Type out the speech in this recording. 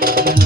Thank you.